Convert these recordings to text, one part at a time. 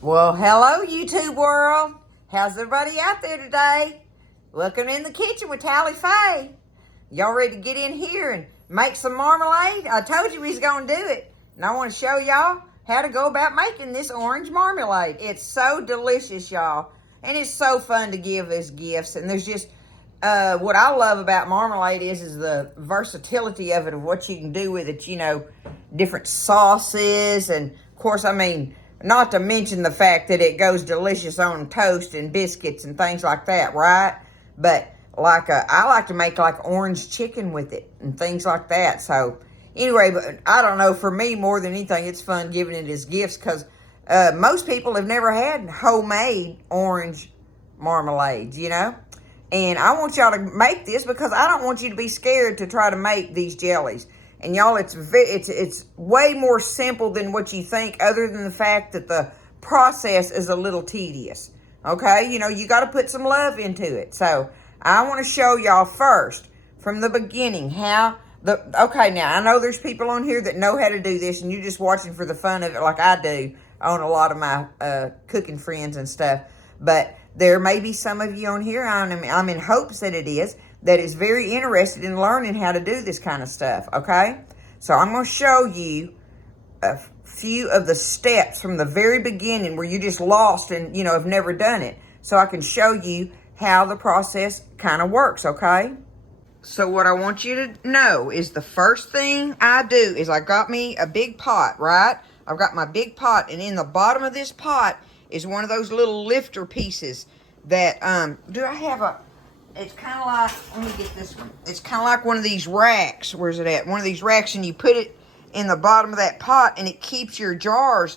Well, hello, YouTube world. How's everybody out there today? Welcome in the kitchen with Tally Faye. Y'all ready to get in here and make some marmalade? I told you we was going to do it. And I want to show y'all how to go about making this orange marmalade. It's so delicious, y'all. And it's so fun to give as gifts. And there's just, what I love about marmalade is the versatility of it, of what you can do with it, you know, different sauces. And, of course, I mean, not to mention the fact that it goes delicious on toast and biscuits and things like that, right? But like I like to make like orange chicken with it and things like that. So anyway, but I don't know, for me more than anything, it's fun giving it as gifts because most people have never had homemade orange marmalades, you know? And I want y'all to make this because I don't want you to be scared to try to make these jellies. And y'all, it's way more simple than what you think, other than the fact that the process is a little tedious. Okay? You know, you got to put some love into it. So I want to show y'all first, from the beginning, okay, now, I know there's people on here that know how to do this, and you're just watching for the fun of it like I do on a lot of my cooking friends and stuff. But there may be some of you on here, I'm in hopes that it is very interested in learning how to do this kind of stuff, okay? So I'm going to show you a few of the steps from the very beginning where you just lost and, you know, have never done it. So I can show you how the process kind of works, okay? So what I want you to know is the first thing I do is I got me a big pot, right? I've got my big pot, and in the bottom of this pot is one of those little lifter pieces that, it's kind of like, let me get this one. It's kind of like one of these racks. Where's it at? One of these racks, and you put it in the bottom of that pot, and it keeps your jars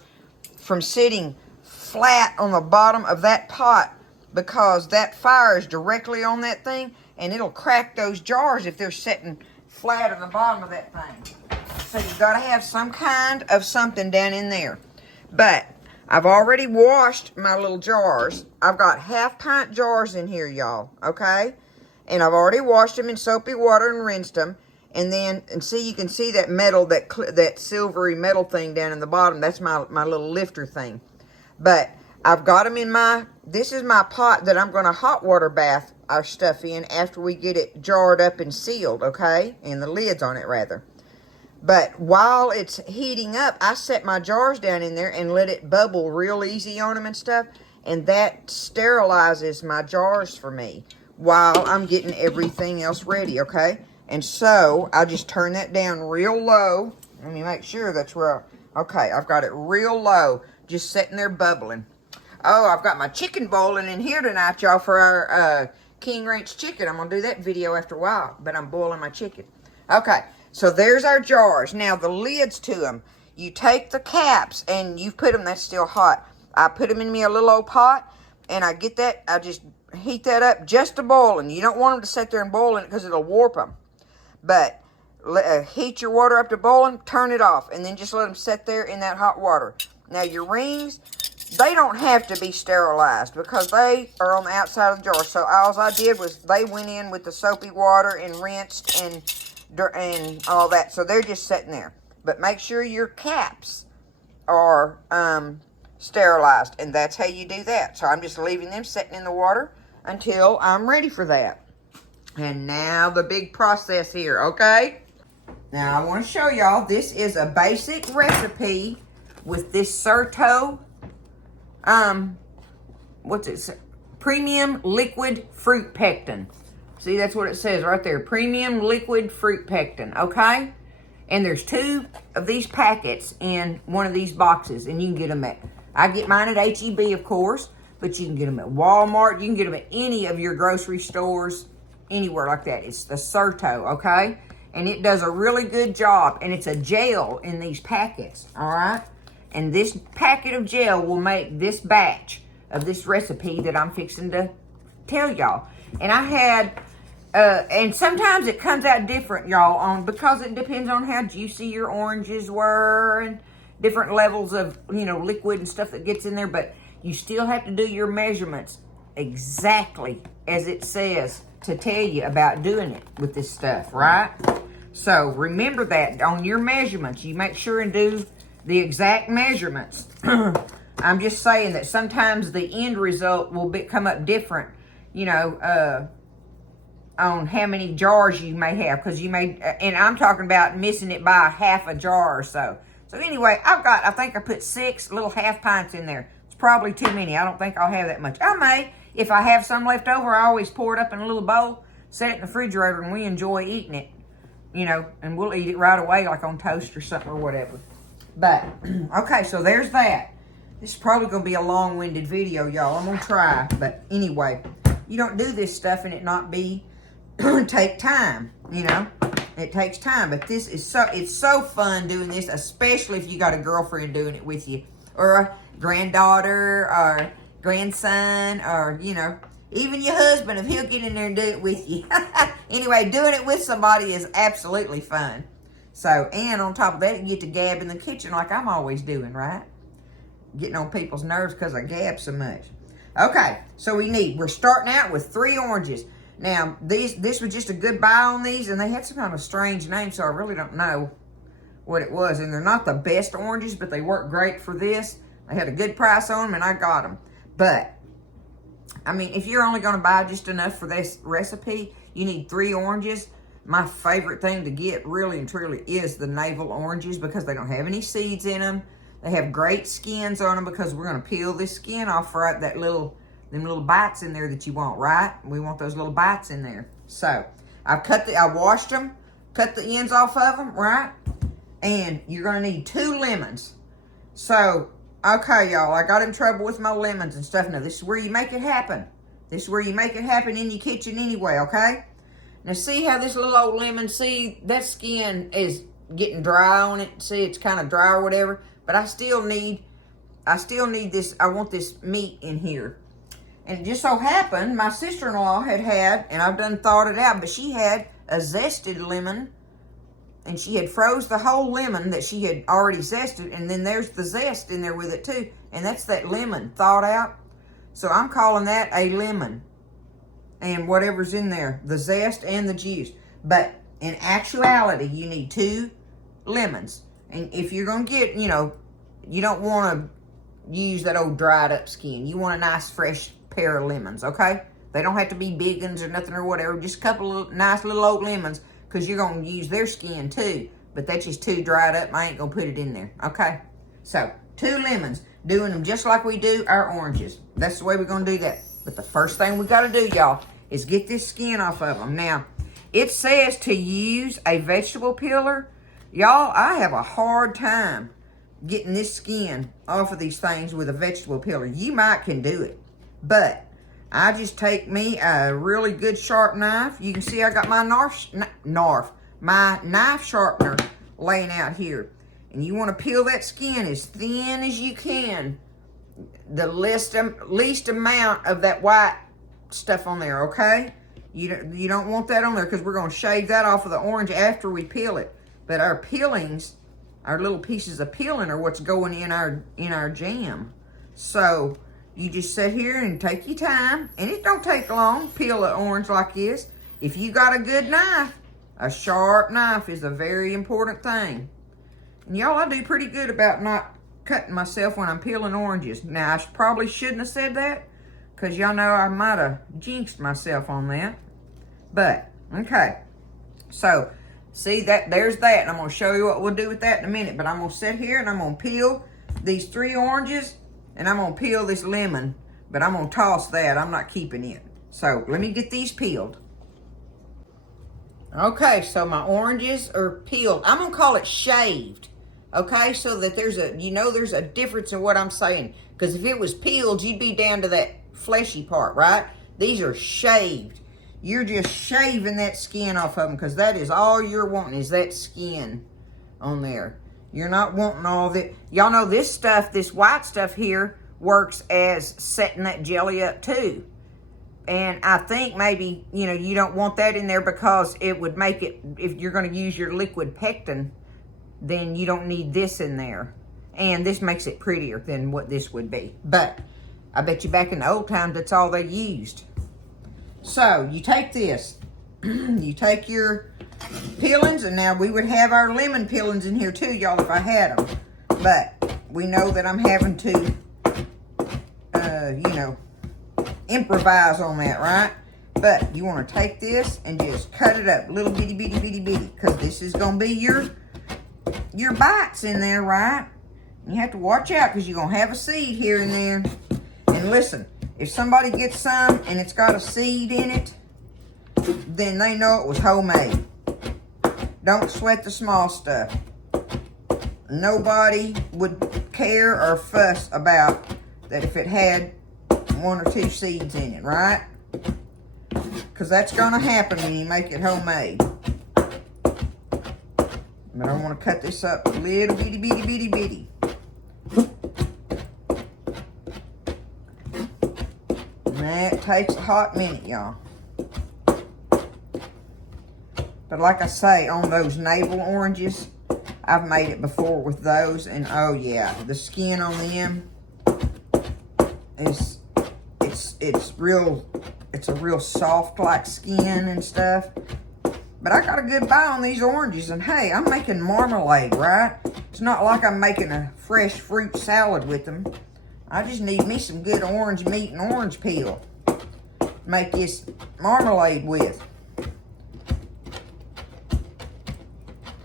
from sitting flat on the bottom of that pot, because that fire is directly on that thing, and it'll crack those jars if they're sitting flat on the bottom of that thing. So you've got to have some kind of something down in there. But I've already washed my little jars. I've got half-pint jars in here, y'all, okay? And I've already washed them in soapy water and rinsed them. And then, see, you can see that metal, that silvery metal thing down in the bottom. That's my little lifter thing. But I've got them in this is my pot that I'm going to hot water bath our stuff in after we get it jarred up and sealed, okay? And the lids on it, rather. But while it's heating up, I set my jars down in there and let it bubble real easy on them and stuff. And that sterilizes my jars for me while I'm getting everything else ready, okay? And so I just turn that down real low. Let me make sure that's where, okay, I've got it real low, just sitting there bubbling. Oh, I've got my chicken boiling in here tonight, y'all, for our King Ranch chicken. I'm going to do that video after a while, but I'm boiling my chicken. Okay. So there's our jars. Now the lids to them, you take the caps and you put them, that's still hot. I put them in me a little old pot, and I just heat that up just to boiling. You don't want them to sit there and boil in it because it'll warp them. But heat your water up to boiling, turn it off, and then just let them sit there in that hot water. Now your rings, they don't have to be sterilized because they are on the outside of the jar. So all I did was they went in with the soapy water and rinsed and all that, so they're just sitting there. But make sure your caps are sterilized, and that's how you do that. So I'm just leaving them sitting in the water until I'm ready for that. And now the big process here, okay? Now I want to show y'all, this is a basic recipe with this Certo, what's it? Premium liquid fruit pectin. See, that's what it says right there. Premium liquid fruit pectin, okay? And there's 2 of these packets in one of these boxes, and you can get them I get mine at H-E-B, of course, but you can get them at Walmart. You can get them at any of your grocery stores, anywhere like that. It's the Certo, okay? And it does a really good job, and it's a gel in these packets, all right? And this packet of gel will make this batch of this recipe that I'm fixing to tell y'all. And I had... and sometimes it comes out different, y'all, because it depends on how juicy your oranges were and different levels of, you know, liquid and stuff that gets in there. But you still have to do your measurements exactly as it says to tell you about doing it with this stuff, right? So remember that on your measurements, you make sure and do the exact measurements. I'm just saying that sometimes the end result will come up different, you know, on how many jars you may have, because you may, and I'm talking about missing it by half a jar or so. So anyway, I think I put 6 little half pints in there. It's probably too many. I don't think I'll have that much. I may, if I have some left over, I always pour it up in a little bowl, set it in the refrigerator, and we enjoy eating it, you know, and we'll eat it right away, like on toast or something or whatever. But, okay, so there's that. This is probably going to be a long-winded video, y'all. I'm going to try. But anyway, you don't do this stuff and it not be take time, you know. It takes time, but this is it's so fun doing this, especially if you got a girlfriend doing it with you, or a granddaughter, or grandson, or, you know, even your husband, if he'll get in there and do it with you. Anyway, doing it with somebody is absolutely fun. So, and on top of that, you get to gab in the kitchen like I'm always doing, right? Getting on people's nerves because I gab so much. Okay, so we're starting out with 3 oranges. Now, this was just a good buy on these, and they had some kind of strange name, so I really don't know what it was. And they're not the best oranges, but they work great for this. They had a good price on them, and I got them. But, I mean, if you're only going to buy just enough for this recipe, you need 3 oranges. My favorite thing to get, really and truly, is the navel oranges, because they don't have any seeds in them. They have great skins on them, because we're going to peel this skin off right, them little bites in there that you want, right? We want those little bites in there. So, I washed them, cut the ends off of them, right? And you're going to need 2 lemons. So, okay, y'all, I got in trouble with my lemons and stuff. Now, this is where you make it happen. This is where you make it happen in your kitchen anyway, okay? Now, see how this little old lemon, see, that skin is getting dry on it. See, it's kind of dry or whatever. But I still need this, I want this meat in here. And it just so happened, my sister-in-law had, and I've done thawed it out, but she had a zested lemon, and she had froze the whole lemon that she had already zested, and then there's the zest in there with it too, and that's that lemon thawed out. So I'm calling that a lemon, and whatever's in there, the zest and the juice. But in actuality, you need 2 lemons. And if you're going to get, you know, you don't want to use that old dried up skin. You want a nice fresh pair of lemons, okay? They don't have to be big ones or nothing or whatever. Just a couple of nice little old lemons, because you're going to use their skin too. But that's just too dried up. I ain't going to put it in there, okay? So, 2 lemons. Doing them just like we do our oranges. That's the way we're going to do that. But the first thing we got to do, y'all, is get this skin off of them. Now, it says to use a vegetable peeler. Y'all, I have a hard time getting this skin off of these things with a vegetable peeler. You might can do it, but I just take me a really good sharp knife. You can see I got my my knife sharpener laying out here. And you want to peel that skin as thin as you can. The least amount of that white stuff on there, okay? You don't want that on there, because we're going to shave that off of the orange after we peel it. But our peelings, our little pieces of peeling, are what's going in our jam. So you just sit here and take your time, and it don't take long. Peel an orange like this. If you got a good knife, a sharp knife is a very important thing. And y'all, I do pretty good about not cutting myself when I'm peeling oranges. Now, I probably shouldn't have said that, because y'all know I might have jinxed myself on that. But, okay. So, see, there's that. And I'm going to show you what we'll do with that in a minute. But I'm going to sit here and I'm going to peel these 3 oranges. And I'm going to peel this lemon. But I'm going to toss that. I'm not keeping it. So, let me get these peeled. Okay, so my oranges are peeled. I'm going to call it shaved. Okay, so that there's a difference in what I'm saying. Because if it was peeled, you'd be down to that fleshy part, right? These are shaved. You're just shaving that skin off of them, because that is all you're wanting, is that skin on there. You're not wanting all that. Y'all know this stuff, this white stuff here, works as setting that jelly up too. And I think maybe, you don't want that in there, because it would make it, if you're going to use your liquid pectin, then you don't need this in there. And this makes it prettier than what this would be. But I bet you back in the old times, that's all they used. So you take this, you take your peelings, and now we would have our lemon peelings in here too, y'all, if I had them. But we know that I'm having to to, improvise on that, right? But you want to take this and just cut it up, little bitty, bitty, bitty, bitty, because this is going to be your bites in there, right? You have to watch out because you're going to have a seed here and there. And listen, if somebody gets some and it's got a seed in it, then they know it was homemade. Don't sweat the small stuff. Nobody would care or fuss about that if it had 1 or 2 seeds in it, right? Because that's going to happen when you make it homemade. But I want to cut this up a little bitty, bitty, bitty, bitty. And that takes a hot minute, y'all. But like I say, on those navel oranges, I've made it before with those, and oh yeah, the skin on them is it's a real soft like skin and stuff. But I got a good buy on these oranges, and hey, I'm making marmalade, right? It's not like I'm making a fresh fruit salad with them. I just need me some good orange meat and orange peel to make this marmalade with.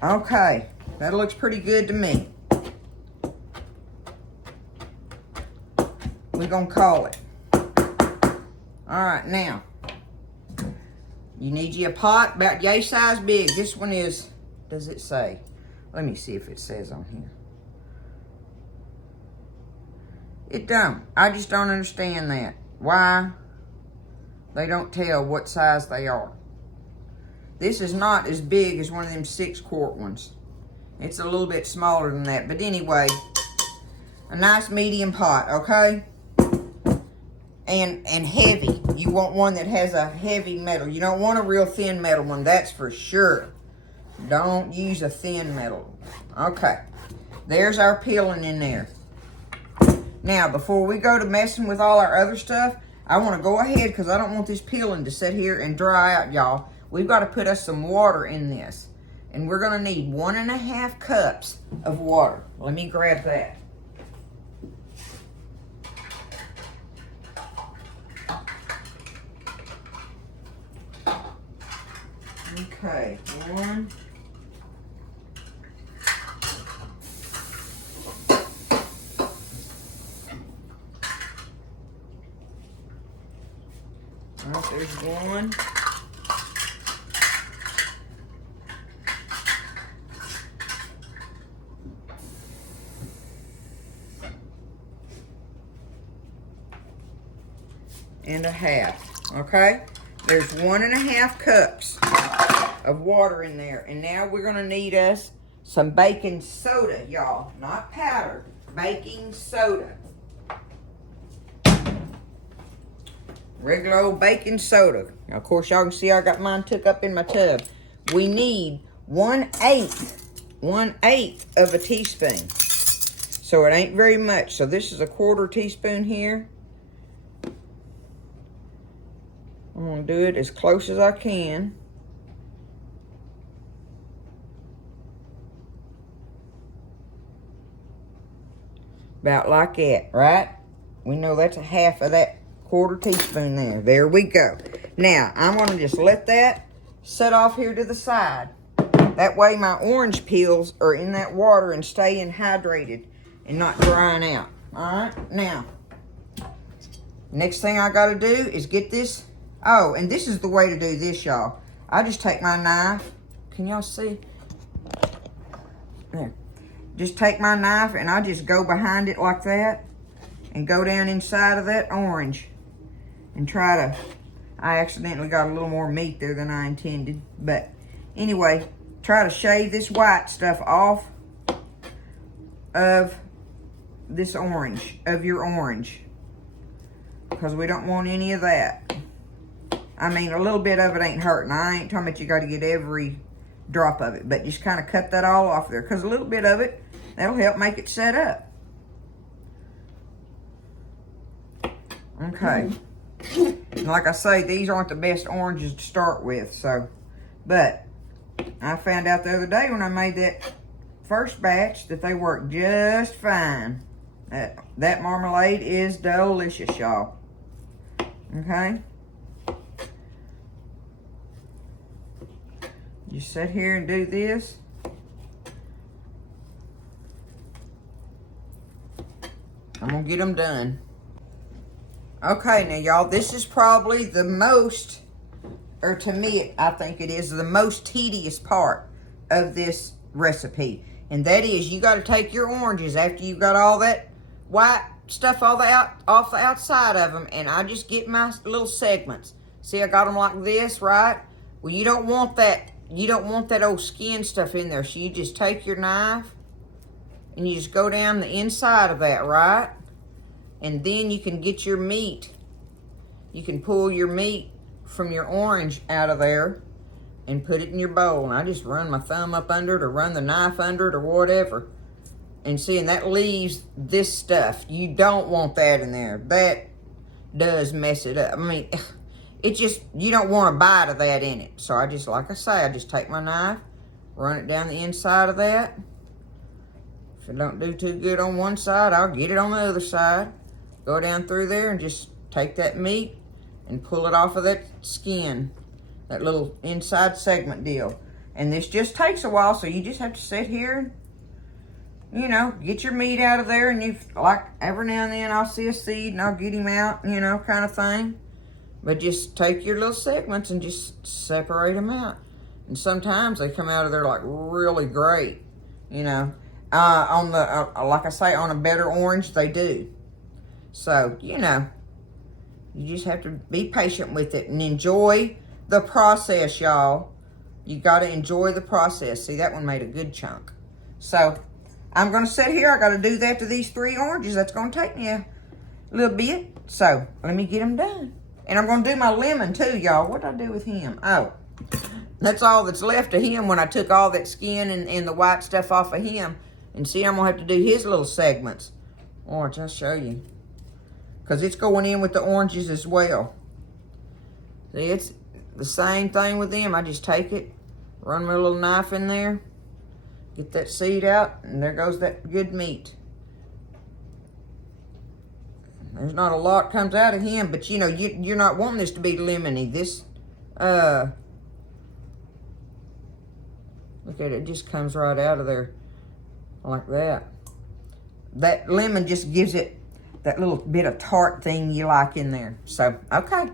Okay, that looks pretty good to me. We're gonna call it. All right, now, you need you a pot about yay size big. This one is, does it say? Let me see if it says on here. It don't. I just don't understand that. Why they don't tell what size they are. This is not as big as one of them 6-quart ones. It's a little bit smaller than that. But anyway, a nice medium pot, okay? And heavy. You want one that has a heavy metal. You don't want a real thin metal one, that's for sure. Don't use a thin metal. Okay. There's our peeling in there. Now, before we go to messing with all our other stuff, I want to go ahead because I don't want this peeling to sit here and dry out, y'all. We've got to put us some water in this. And we're going to need 1.5 cups of water. Let me grab that. Okay, 1. All right, there's 1. And a half, okay? There's 1.5 cups of water in there. And now we're gonna need us some baking soda, y'all. Not powder, baking soda. Regular old baking soda. Now, of course, y'all can see I got mine took up in my tub. We need 1/8 of a teaspoon. So it ain't very much. So this is a 1/4 teaspoon here. I'm gonna do it as close as I can. About like that, right? We know that's a half of that 1/4 teaspoon there. There we go. Now, I'm gonna just let that set off here to the side. That way my orange peels are in that water and staying hydrated and not drying out. All right, now, next thing I gotta do is get this. Oh, and this is the way to do this, y'all. I just take my knife. Can y'all see? There. Just take my knife and I just go behind it like that and go down inside of that orange and try to, I accidentally got a little more meat there than I intended. But anyway, try to shave this white stuff off of this orange, of your orange. Because we don't want any of that. I mean, a little bit of it ain't hurting. I ain't talking about you got to get every drop of it. But just kind of cut that all off there. Because a little bit of it, that'll help make it set up. Okay. And like I say, these aren't the best oranges to start with. So, but I found out the other day when I made that first batch that they work just fine. that marmalade is delicious, y'all. Okay? You sit here and do this. I'm gonna get them done. Okay, now y'all, this is probably the most, or to me, I think it is the most tedious part of this recipe. And that is, you gotta take your oranges after you've got all that white stuff off the outside of them, and I just get my little segments. See, I got them like this, right? Well, you don't want that old skin stuff in there, so you just take your knife and you just go down the inside of that, right? And then you can get your meat. You can pull your meat from your orange out of there and put it in your bowl. And I just run my thumb up under it or run the knife under it or whatever. And see, and that leaves this stuff. You don't want that in there. That does mess it up. I mean, it just, you don't want a bite of that in it. So I just, like I say, I just take my knife, run it down the inside of that. If it don't do too good on one side, I'll get it on the other side. Go down through there and just take that meat and pull it off of that skin, that little inside segment deal. And this just takes a while, so you just have to sit here and, you know, get your meat out of there. And you, like, every now and then I'll see a seed and I'll get him out, you know, kind of thing. But just take your little segments and just separate them out. And sometimes they come out of there like really great, you know. On the, like I say, on a better orange, they do. So, you know, you just have to be patient with it and enjoy the process, y'all. You got to enjoy the process. See, that one made a good chunk. So, I'm going to sit here. I got to do that to these 3 oranges. That's going to take me a little bit. So, let me get them done. And I'm going to do my lemon, too, y'all. What did I do with him? Oh, that's all that's left of him when I took all that skin and the white stuff off of him. And see, I'm going to have to do his little segments. Orange, I'll show you. Because it's going in with the oranges as well. See, it's the same thing with them. I just take it, run my little knife in there, get that seed out, and there goes that good meat. There's not a lot comes out of him, but you know, you're not wanting this to be lemony. This, look at it, just comes right out of there like that. That lemon just gives it that little bit of tart thing you like in there. So, okay.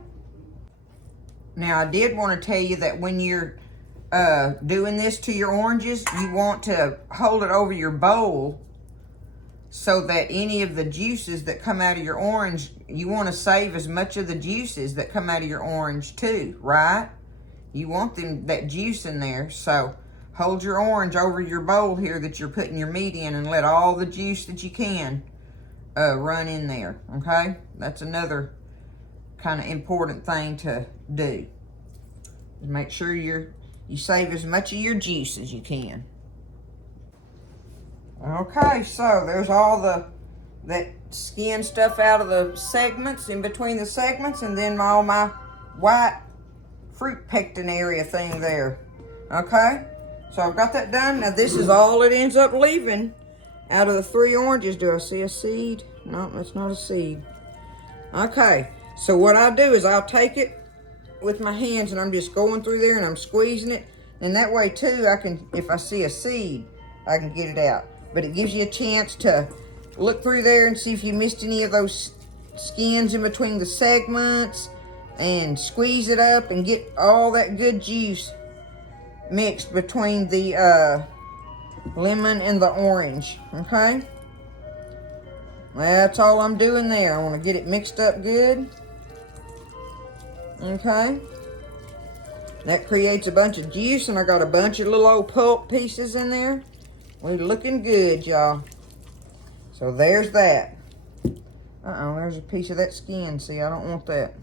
Now, I did want to tell you that when you're doing this to your oranges, you want to hold it over your bowl so that any of the juices that come out of your orange, you want to save as much of the juices that come out of your orange too, right? You want that juice in there. So, hold your orange over your bowl here that you're putting your meat in and let all the juice that you can run in there, okay? That's another kind of important thing to do. Make sure you save as much of your juice as you can. Okay, so there's all that skin stuff out of the segments, in between the segments, and then all my white fruit pectin area thing there, okay? So I've got that done. Now this is all it ends up leaving out of the 3 oranges. Do I see a seed? No, that's not a seed. Okay, so what I do is I'll take it with my hands and I'm just going through there and I'm squeezing it. And that way too, I can, if I see a seed, I can get it out. But it gives you a chance to look through there and see if you missed any of those skins in between the segments and squeeze it up and get all that good juice mixed between the lemon and the orange, okay? That's all I'm doing there. I want to get it mixed up good, okay? That creates a bunch of juice, and I got a bunch of little old pulp pieces in there. We're looking good, y'all. So there's that. Uh-oh, there's a piece of that skin. See, I don't want that.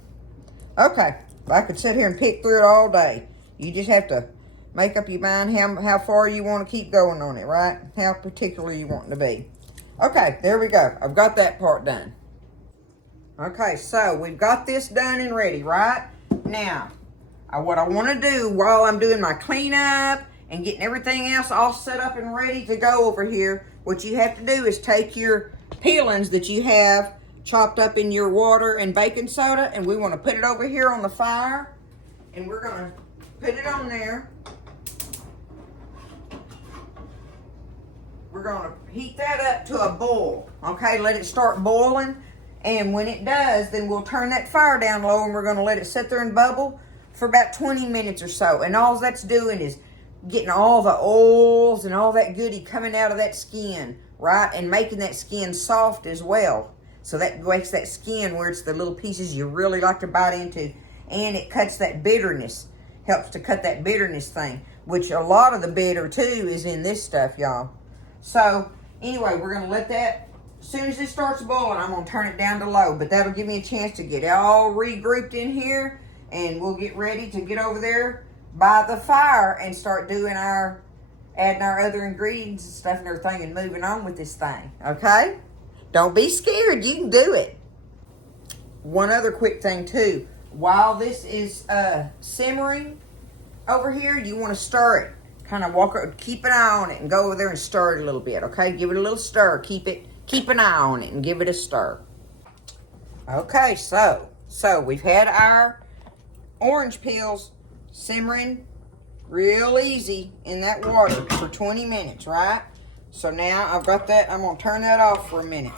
Okay, I could sit here and pick through it all day. You just have to make up your mind how far you want to keep going on it, right? How particular you want it to be. Okay, there we go. I've got that part done. Okay, so we've got this done and ready, right? Now, what I want to do while I'm doing my cleanup and getting everything else all set up and ready to go over here, what you have to do is take your peelings that you have chopped up in your water and baking soda, and we want to put it over here on the fire, and we're going to put it on there. We're going to heat that up to a boil, okay? Let it start boiling, and when it does, then we'll turn that fire down low, and we're going to let it sit there and bubble for about 20 minutes or so. And all that's doing is getting all the oils and all that goodie coming out of that skin, right? And making that skin soft as well. So that makes that skin where it's the little pieces you really like to bite into. And it cuts that bitterness, helps to cut that bitterness thing, which a lot of the bitter too is in this stuff, y'all. So anyway, we're going to let that, as soon as it starts boiling, I'm going to turn it down to low. But that'll give me a chance to get all regrouped in here, and we'll get ready to get over there by the fire and start doing adding our other ingredients and stuff and everything and moving on with this thing, okay? Don't be scared, you can do it. One other quick thing too, while this is simmering over here, you want to stir it. Kind of keep an eye on it and go over there and stir it a little bit, okay? Give it a little stir, keep an eye on it and give it a stir. Okay, so we've had our orange peels simmering real easy in that water for 20 minutes, right? So now I've got that, I'm going to turn that off for a minute.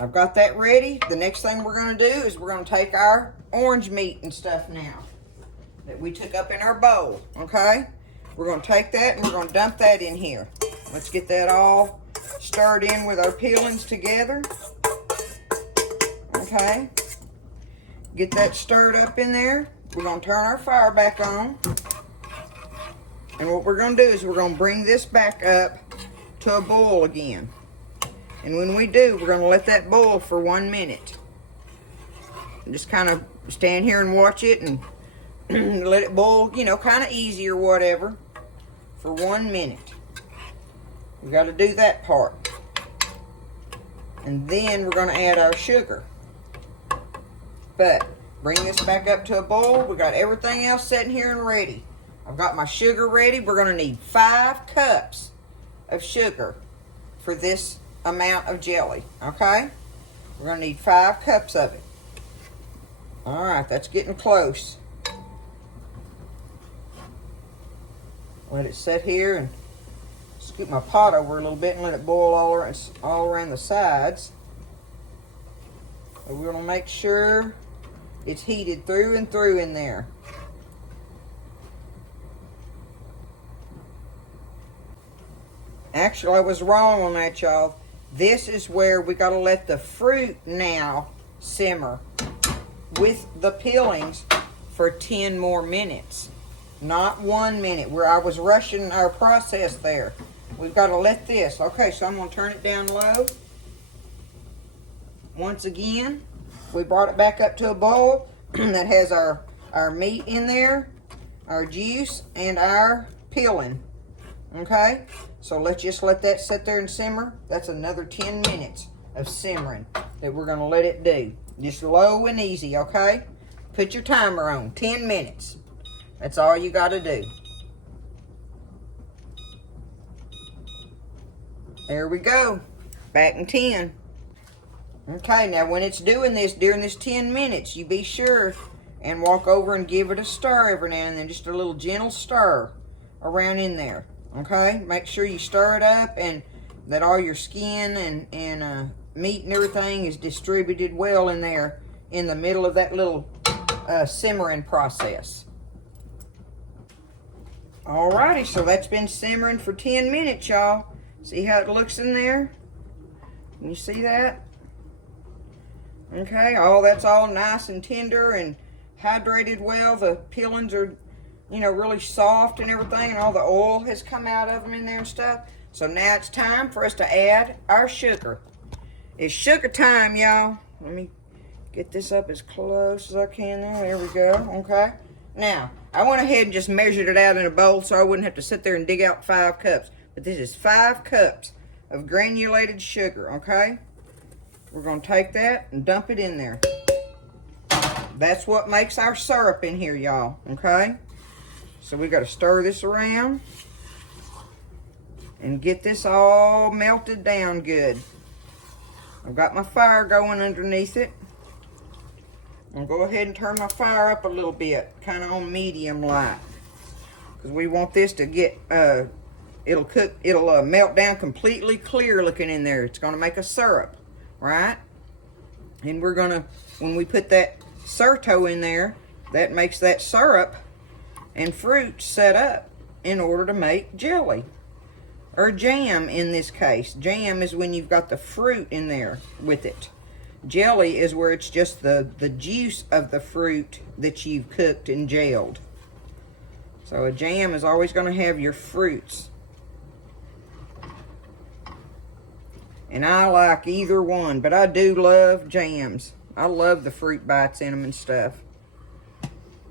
I've got that ready. The next thing we're going to do is we're going to take our orange meat and stuff now that we took up in our bowl, okay? We're going to take that and we're going to dump that in here. Let's get that all stirred in with our peelings together, okay? Get that stirred up in there. We're going to turn our fire back on. And what we're going to do is we're going to bring this back up to a boil again. And when we do, we're going to let that boil for 1 minute. And just kind of stand here and watch it and let it boil, you know, kind of easy or whatever for 1 minute. We got to do that part. And then we're going to add our sugar. But bring this back up to a boil. We got everything else sitting here and ready. I've got my sugar ready. We're going to need 5 cups of sugar for this amount of jelly, okay? We're going to need 5 cups of it. All right, that's getting close. Let it sit here and scoop my pot over a little bit and let it boil all around the sides. But we're going to make sure it's heated through and through in there. Actually, I was wrong on that, y'all. This is where we got to let the fruit now simmer with the peelings for 10 more minutes. Not 1 minute, where I was rushing our process there. We've got to let this. Okay, so I'm going to turn it down low. Once again, we brought it back up to a bowl that has our meat in there, our juice, and our peeling. Okay, so let's just let that sit there and simmer. That's another 10 minutes of simmering that we're going to let it do. Just low and easy, okay? Put your timer on, 10 minutes. That's all you got to do. There we go, back in 10. Okay, now when it's doing this, during this 10 minutes, you be sure and walk over and give it a stir every now and then, just a little gentle stir around in there. Okay, make sure you stir it up and that all your skin and meat and everything is distributed well in there in the middle of that little simmering process. Alrighty, so that's been simmering for 10 minutes, y'all. See how it looks in there? Can you see that? Okay, that's all nice and tender and hydrated well. The peelings are, you know, really soft and everything, and all the oil has come out of them in there and stuff. So now it's time for us to add our sugar. It's sugar time, y'all. Let me get this up as close as I can there. There we go, okay. Now, I went ahead and just measured it out in a bowl so I wouldn't have to sit there and dig out 5 cups. But this is 5 cups of granulated sugar, okay? We're going to take that and dump it in there. That's what makes our syrup in here, y'all, okay? So we got to stir this around. and get this all melted down good. I've got my fire going underneath it. I'll go ahead and turn my fire up a little bit, kind of on medium light, because we want this to get, it'll melt down completely clear looking in there. It's gonna make a syrup, right? And we're gonna, when we put that Certo in there, that makes that syrup and fruit set up in order to make jelly. Or jam in this case. Jam is when you've got the fruit in there with it. Jelly is where it's just the juice of the fruit that you've cooked and gelled. So a jam is always going to have your fruits. And I like either one, but I do love jams. I love the fruit bites in them and stuff.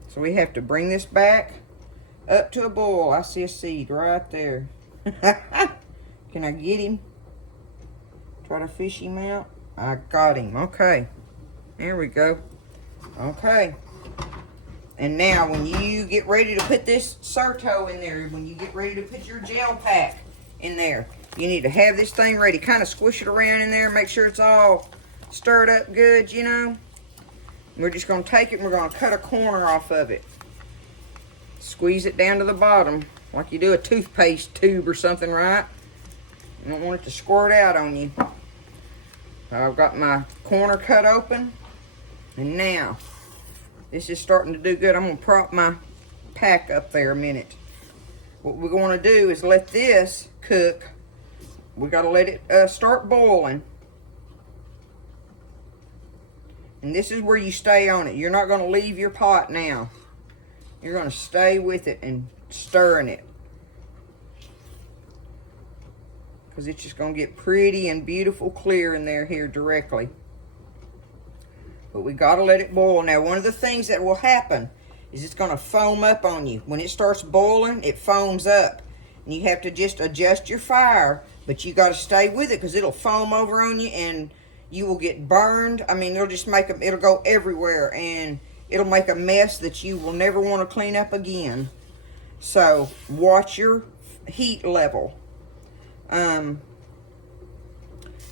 So we have to bring this back up to a boil. I see a seed right there. Can I get him? Try to fish him out. I got him. Okay. There we go. Okay. And now when you get ready to put this Certo in there, when you get ready to put your gel pack in there, you need to have this thing ready. Kind of squish it around in there. Make sure it's all stirred up good, you know. We're just going to take it and we're going to cut a corner off of it. Squeeze it down to the bottom like you do a toothpaste tube or something, right? You don't want it to squirt out on you. I've got my corner cut open. And now, this is starting to do good. I'm going to prop my pack up there a minute. What we're going to do is let this cook. We got to let it start boiling. And this is where you stay on it. You're not going to leave your pot now. You're going to stay with it and stirring it. Because it's just going to get pretty and beautiful clear in there here directly. But we got to let it boil. Now, one of the things that will happen is it's going to foam up on you. When it starts boiling, it foams up. And you have to just adjust your fire. But you got to stay with it because it'll foam over on you and you will get burned. I mean, it'll just make a, it'll go everywhere. And it'll make a mess that you will never want to clean up again. So, watch your heat level.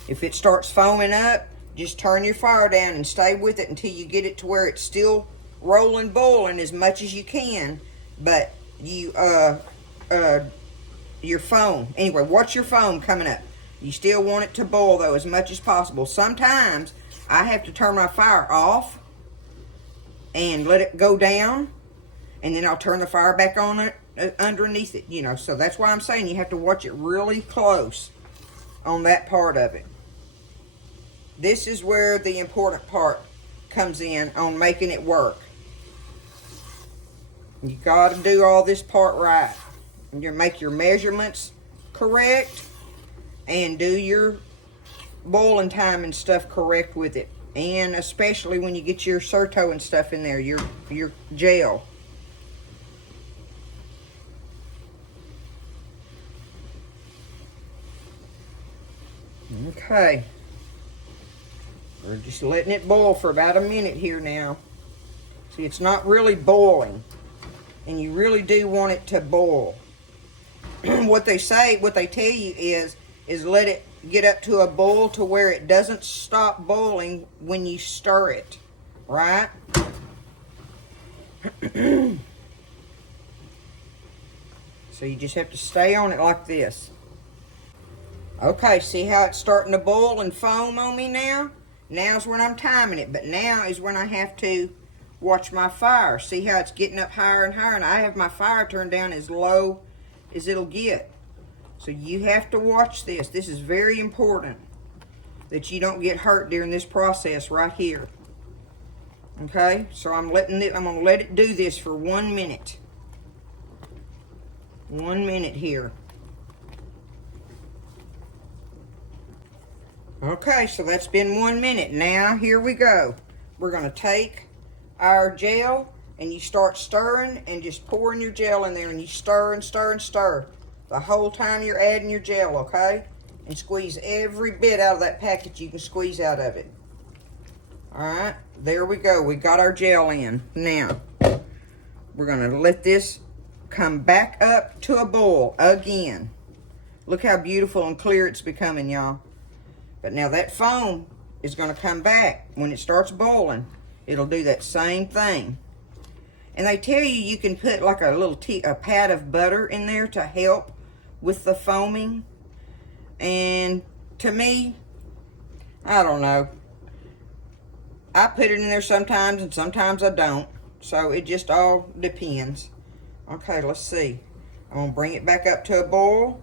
If it starts foaming up, just turn your fire down and stay with it until you get it to where it's still rolling, boiling as much as you can. But you, your foam. Anyway, watch your foam coming up. You still want it to boil, though, as much as possible. Sometimes I have to turn my fire off and let it go down, and then I'll turn the fire back on it underneath it, you know. So that's why I'm saying you have to watch it really close on that part of it. This is where the important part comes in on making it work. You got to do all this part right. You make your measurements correct and do your boiling time and stuff correct with it. And especially when you get your Certo and stuff in there, your gel. Okay. We're just letting it boil for about a minute here now. See, it's not really boiling. And you really do want it to boil. What they tell you is let it get up to a boil to where it doesn't stop boiling when you stir it. Right? So you just have to stay on it like this. Okay, see how it's starting to boil and foam on me now? Now's when I'm timing it, but now is when I have to watch my fire. See how it's getting up higher and higher, and I have my fire turned down as low as it'll get. So you have to watch this. This is very important that you don't get hurt during this process right here. Okay, so I'm gonna let it do this for 1 minute. 1 minute here. Okay, so that's been 1 minute. Now, here we go. We're going to take our gel, and you start stirring and just pouring your gel in there, and you stir and stir and stir the whole time you're adding your gel, okay? And squeeze every bit out of that packet you can squeeze out of it. All right, there we go. We got our gel in. Now, we're going to let this come back up to a boil again. Look how beautiful and clear it's becoming, y'all. But now that foam is going to come back when it starts boiling. It'll do that same thing. And they tell you can put like a little a pat of butter in there to help with the foaming. And to me, I don't know. I put it in there sometimes and sometimes I don't. So it just all depends. Okay, let's see. I'm going to bring it back up to a boil.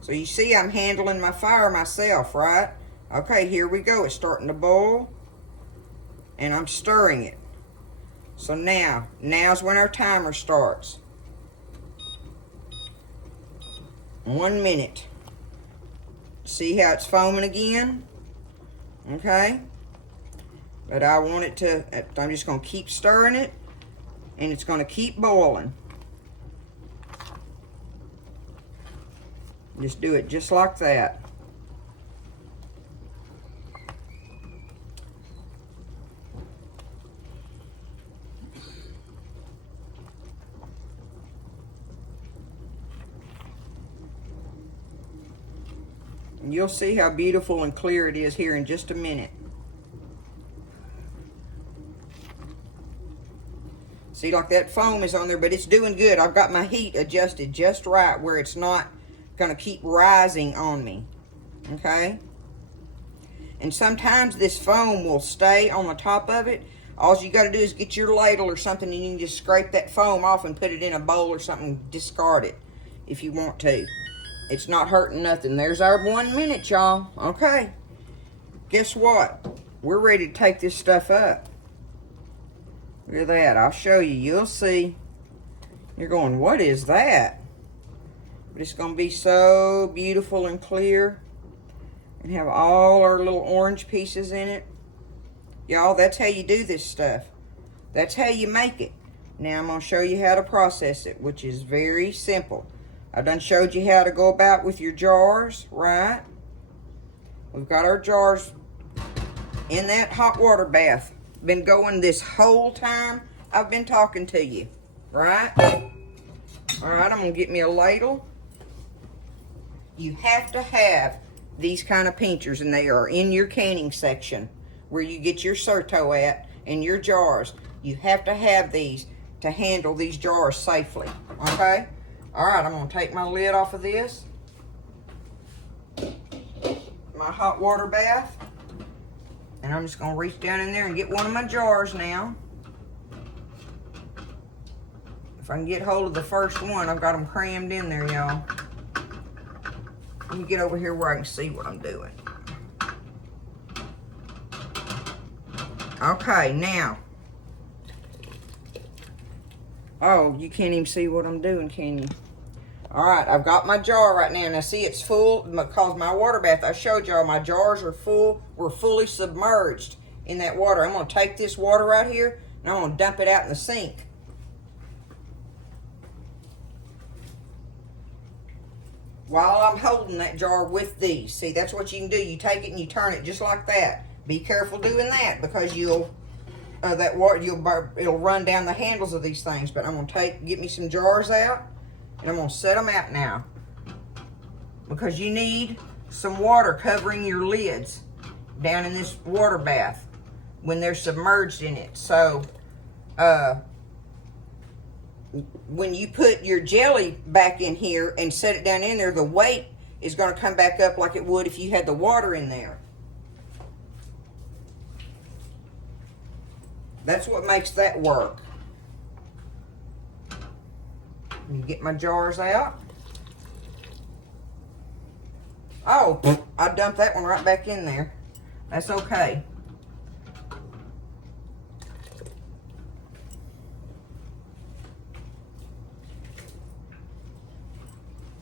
So you see I'm handling my fire myself, right? Okay, here we go. It's starting to boil. And I'm stirring it. So now's when our timer starts. 1 minute. See how it's foaming again? Okay. But I want it to, I'm just going to keep stirring it. And it's going to keep boiling. Just do it just like that. And you'll see how beautiful and clear it is here in just a minute. See, like that foam is on there, but it's doing good. I've got my heat adjusted just right where it's not going to keep rising on me. Okay? And sometimes this foam will stay on the top of it. All you got to do is get your ladle or something and you can just scrape that foam off and put it in a bowl or something. Discard it if you want to. It's not hurting nothing. There's our 1 minute, y'all. Okay. Guess what? We're ready to take this stuff up. Look at that. I'll show you. You'll see. You're going, what is that? But it's going to be so beautiful and clear. And have all our little orange pieces in it. Y'all, that's how you do this stuff. That's how you make it. Now I'm going to show you how to process it, which is very simple. I done showed you how to go about with your jars, right? We've got our jars in that hot water bath. Been going this whole time I've been talking to you, right? All right, I'm going to get me a ladle. You have to have these kind of pinchers, and they are in your canning section where you get your Certo at and your jars. You have to have these to handle these jars safely, okay? All right, I'm going to take my lid off of this. My hot water bath. And I'm just going to reach down in there and get one of my jars now. If I can get hold of the first one, I've got them crammed in there, y'all. Let me get over here where I can see what I'm doing. Okay, now. Oh, you can't even see what I'm doing, can you? All right, I've got my jar right now. Now, see, it's full because my water bath, I showed y'all, my jars are full. We're fully submerged in that water. I'm going to take this water right here, and I'm going to dump it out in the sink. While I'm holding that jar with these. See, that's what you can do. You take it and you turn it just like that. Be careful doing that because you'll that water it'll run down the handles of these things. But I'm gonna get me some jars out, and I'm gonna set them out now because you need some water covering your lids down in this water bath when they're submerged in it. So when you put your jelly back in here and set it down in there, the weight is going to come back up like it would if you had the water in there. That's what makes that work. Let me get my jars out. Oh, I dumped that one right back in there. That's okay.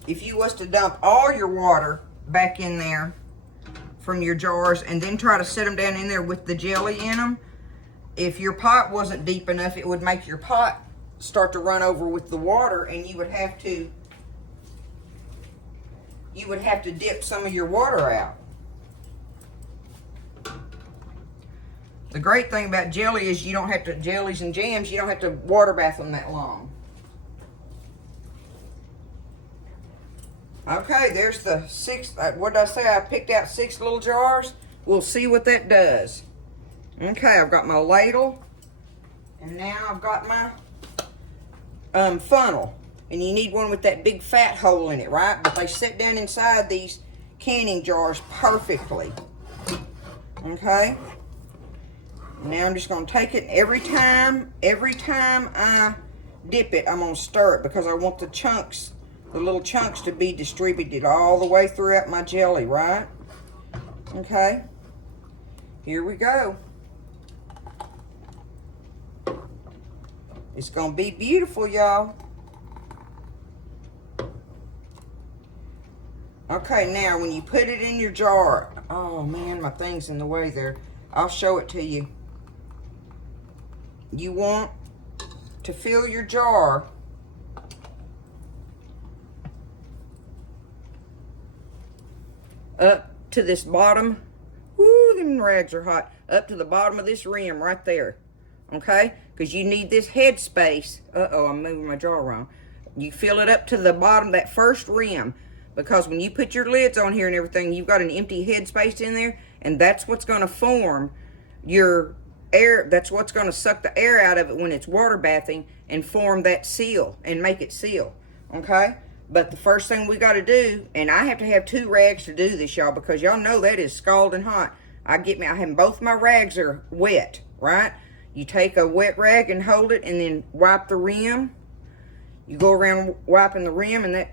If you was to dump all your water back in there from your jars and then try to set them down in there with the jelly in them, if your pot wasn't deep enough, it would make your pot start to run over with the water, and you would have to dip some of your water out. The great thing about jelly is you don't have to, jellies and jams, you don't have to water bath them that long. Okay, there's the 6, what did I say? I picked out 6 little jars. We'll see what that does. Okay, I've got my ladle. And now I've got my funnel. And you need one with that big fat hole in it, right? But they sit down inside these canning jars perfectly. Okay? Now I'm just going to take it every time I dip it, I'm going to stir it because I want the chunks, the little chunks to be distributed all the way throughout my jelly, right? Okay? Here we go. It's going to be beautiful, y'all. Okay, now when you put it in your jar, oh man, my thing's in the way there. I'll show it to you. You want to fill your jar up to this bottom. Woo, them rags are hot. Up to the bottom of this rim right there. Okay? Because you need this head space. Uh-oh, I'm moving my jar wrong. You fill it up to the bottom, that first rim. Because when you put your lids on here and everything, you've got an empty head space in there. And that's what's going to form your air. That's what's going to suck the air out of it when it's water bathing and form that seal and make it seal. Okay? But the first thing we got to do, and I have to have 2 rags to do this, y'all, because y'all know that is scalding hot. I have both my rags are wet, right? You take a wet rag and hold it and then wipe the rim. You go around wiping the rim and that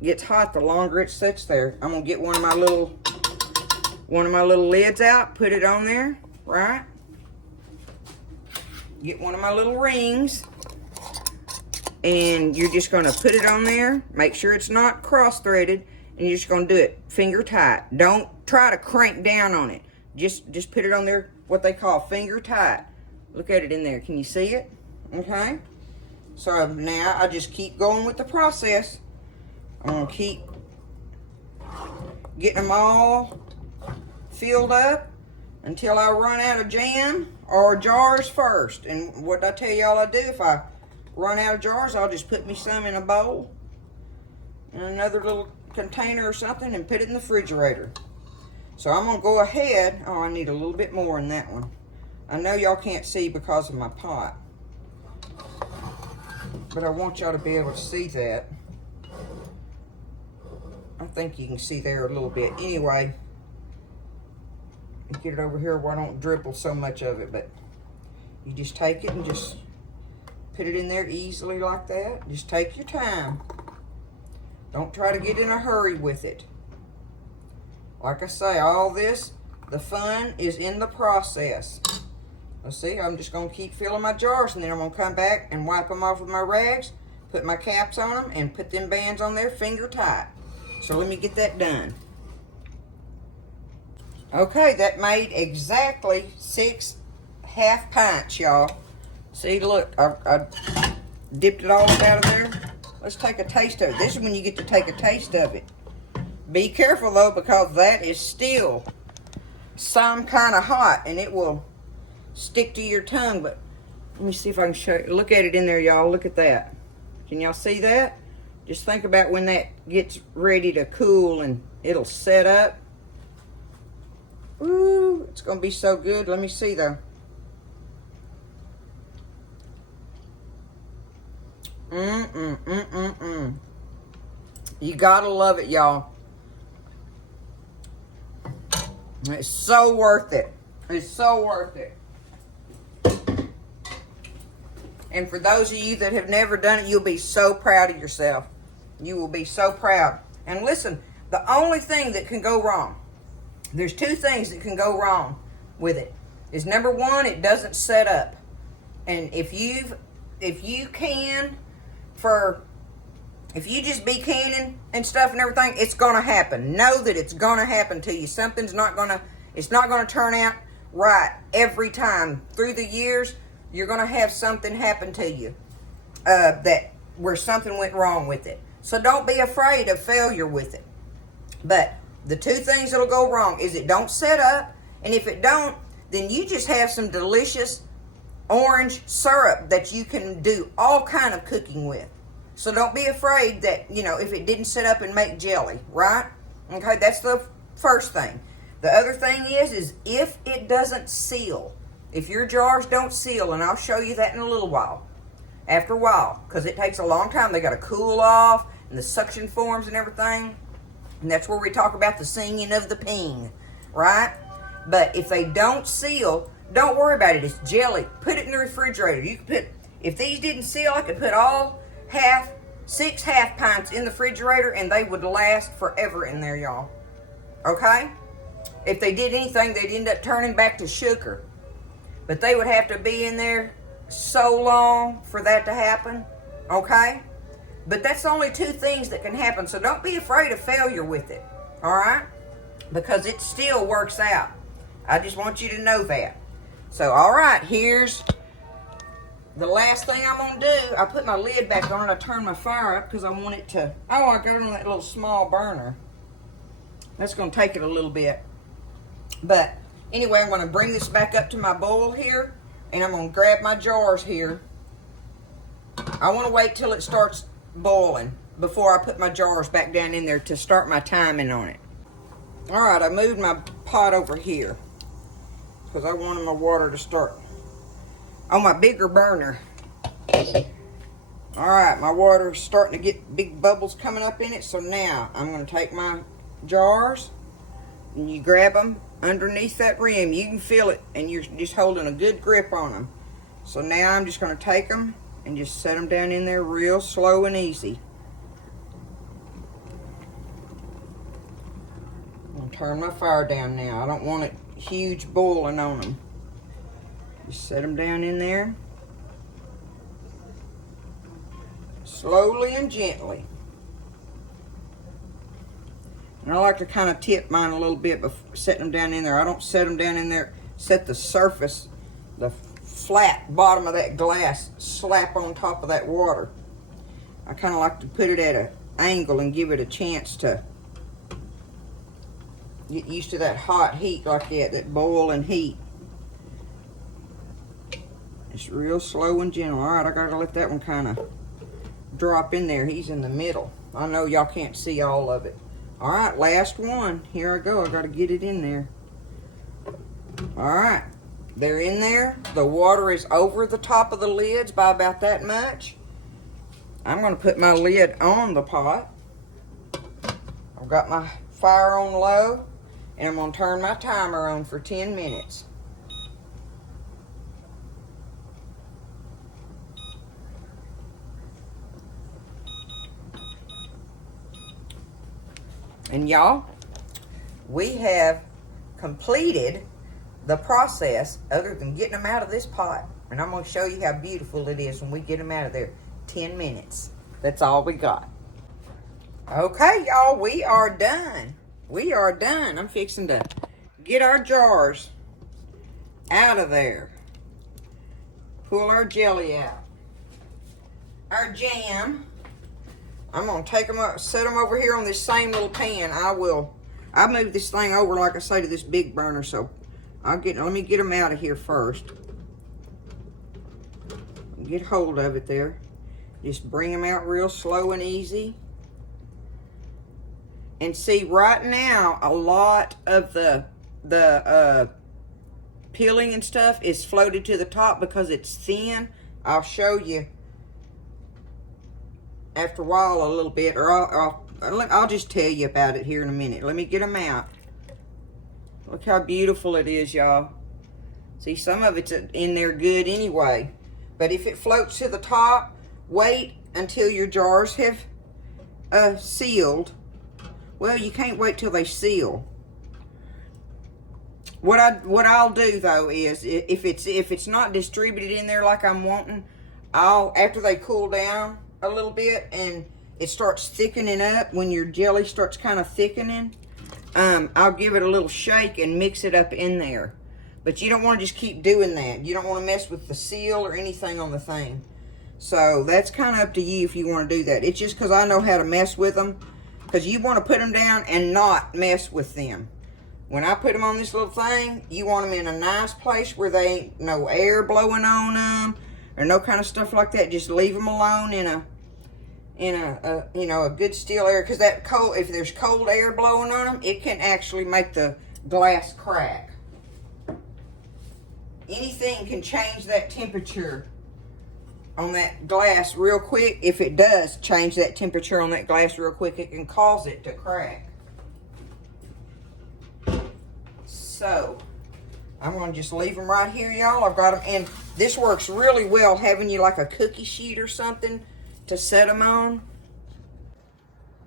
gets hot the longer it sits there. I'm going to get one of my little lids out, put it on there, right? Get one of my little rings. And you're just going to put it on there. Make sure it's not cross-threaded. And you're just going to do it finger tight. Don't try to crank down on it. Just put it on there, what they call finger tight. Look at it in there. Can you see it? Okay. So now I just keep going with the process. I'm going to keep getting them all filled up until I run out of jam or jars first. And what I tell y'all I do, if I run out of jars, I'll just put me some in a bowl in another little container or something and put it in the refrigerator. So I'm going to go ahead. Oh, I need a little bit more in that one. I know y'all can't see because of my pot, but I want y'all to be able to see that. I think you can see there a little bit. Anyway, get it over here where I don't dribble so much of it, but you just take it and just put it in there easily like that. Just take your time. Don't try to get in a hurry with it. Like I say, all this, the fun is in the process. Let's see, I'm just going to keep filling my jars, and then I'm going to come back and wipe them off with my rags, put my caps on them, and put them bands on there finger tight. So let me get that done. Okay, that made exactly 6 half pints, y'all. See, look, I dipped it all out of there. Let's take a taste of it. This is when you get to take a taste of it. Be careful, though, because that is still some kind of hot, and it will stick to your tongue. But let me see if I can show you. Look at it in there, y'all. Look at that. Can y'all see that? Just think about when that gets ready to cool and it'll set up. Ooh, it's going to be so good. Let me see, though. You gotta love it, y'all. It's so worth it. It's so worth it. And for those of you that have never done it, you'll be so proud of yourself. You will be so proud. And listen, the only thing that can go wrong, there's 2 things that can go wrong with it. Is number 1, it doesn't set up. And if you just be canning and stuff and everything, it's gonna happen. Know that it's gonna happen to you. It's not gonna turn out right every time. Through the years, you're gonna have something happen to you where something went wrong with it. So don't be afraid of failure with it. But the 2 things that'll go wrong is it don't set up, and if it don't, then you just have some delicious orange syrup that you can do all kind of cooking with. So don't be afraid that, you know, if it didn't sit up and make jelly, right? Okay, that's the first thing. The other thing is if it doesn't seal, if your jars don't seal, and I'll show you that in a little while, after a while, because it takes a long time. They got to cool off, and the suction forms and everything. And that's where we talk about the singing of the ping, right? But if they don't seal, don't worry about it. It's jelly. Put it in the refrigerator. You can put, if these didn't seal, I could put all 6 half pints in the refrigerator, and they would last forever in there, y'all. Okay? If they did anything, they'd end up turning back to sugar. But they would have to be in there so long for that to happen. Okay? But that's only 2 things that can happen. So don't be afraid of failure with it. Alright? Because it still works out. I just want you to know that. So, alright, here's the last thing I'm going to do. I put my lid back on and I turn my fire up because I want it to... Oh, I got it on that little small burner. That's going to take it a little bit. But anyway, I'm going to bring this back up to my bowl here, and I'm going to grab my jars here. I want to wait till it starts boiling before I put my jars back down in there to start my timing on it. All right, I moved my pot over here because I wanted my water to start on my bigger burner. All right, my water's starting to get big bubbles coming up in it, so now I'm going to take my jars, and you grab them underneath that rim. You can feel it, and you're just holding a good grip on them. So now I'm just going to take them and just set them down in there real slow and easy. I'm going to turn my fire down now. I don't want it huge boiling on them. Just set them down in there slowly and gently. And I like to kind of tip mine a little bit before setting them down in there. I don't set them down in there, set the surface, the flat bottom of that glass, slap on top of that water. I kind of like to put it at an angle and give it a chance to get used to that hot heat like that boiling heat. It's real slow and gentle. All right, I gotta let that one kind of drop in there. He's in the middle. I know y'all can't see all of it. All right, last one. Here I go. I got to get it in there. All right, they're in there. The water is over the top of the lids by about that much. I'm going to put my lid on the pot. I've got my fire on low, and I'm going to turn my timer on for 10 minutes. And y'all, we have completed the process other than getting them out of this pot. And I'm going to show you how beautiful it is when we get them out of there. 10 minutes. That's all we got. Okay, y'all, we are done. We are done. I'm fixing to get our jars out of there. Pull our jelly out. Our jam. I'm going to take them up, set them over here on this same little pan. I move this thing over, like I say, to this big burner, so let me get them out of here first. Get hold of it there. Just bring them out real slow and easy. And see, right now, a lot of the peeling and stuff is floated to the top because it's thin. I'll show you after a while a little bit, or I'll just tell you about it here in a minute. Let me get them out. Look how beautiful it is, y'all. See, some of it's in there good anyway. But if it floats to the top, wait until your jars have sealed. Well, you can't wait till they seal. What I'll do though is, if it's not distributed in there like I'm wanting, after they cool down a little bit and it starts thickening up, when your jelly starts kind of thickening, I'll give it a little shake and mix it up in there. But you don't want to just keep doing that. You don't want to mess with the seal or anything on the thing. So that's kind of up to you if you want to do that. It's just because I know how to mess with them. Because you want to put them down and not mess with them. When I put them on this little thing, you want them in a nice place where they ain't no air blowing on them or no kind of stuff like that. Just leave them alone in in a good still air, because that cold, if there's cold air blowing on them, it can actually make the glass crack. Anything can change that temperature on that glass real quick. If it does change that temperature on that glass real quick, it can cause it to crack. So I'm going to just leave them right here, y'all. I've got them, and this works really well, having you like a cookie sheet or something to set them on.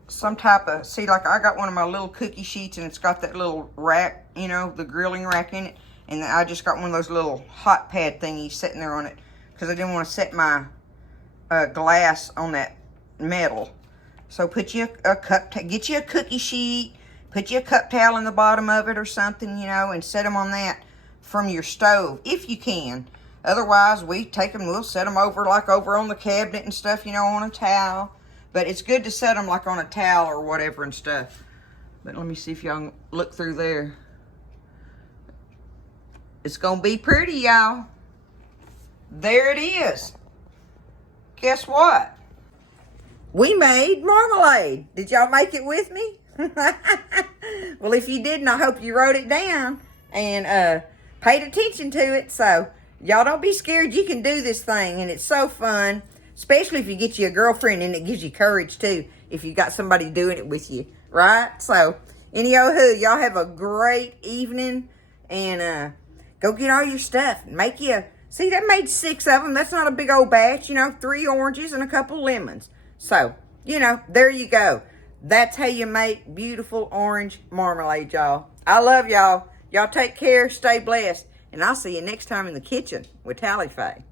Some type of, see, like I got one of my little cookie sheets, and it's got that little rack, you know, the grilling rack in it. And I just got one of those little hot pad thingies sitting there on it, because I didn't want to set my glass on that metal. So put you a cup, get you a cookie sheet, put you a cup towel in the bottom of it or something, you know, and set them on that from your stove, if you can. Otherwise, we take them, we'll set them over, like over on the cabinet and stuff, you know, on a towel. But it's good to set them like on a towel or whatever and stuff. But let me see if y'all can look through there. It's gonna be pretty, y'all. There it is. Guess what? We made marmalade. Did y'all make it with me? Well, if you didn't, I hope you wrote it down and paid attention to it. So y'all don't be scared. You can do this thing, and it's so fun, especially if you get you a girlfriend, and it gives you courage too if you got somebody doing it with you, right? So anyhow, y'all have a great evening, and go get all your stuff and make you, see, that made 6 of them. That's not a big old batch, you know, 3 oranges and a couple lemons. So, you know, there you go. That's how you make beautiful orange marmalade, y'all. I love y'all. Y'all take care, stay blessed, and I'll see you next time in the kitchen with Tally Faye.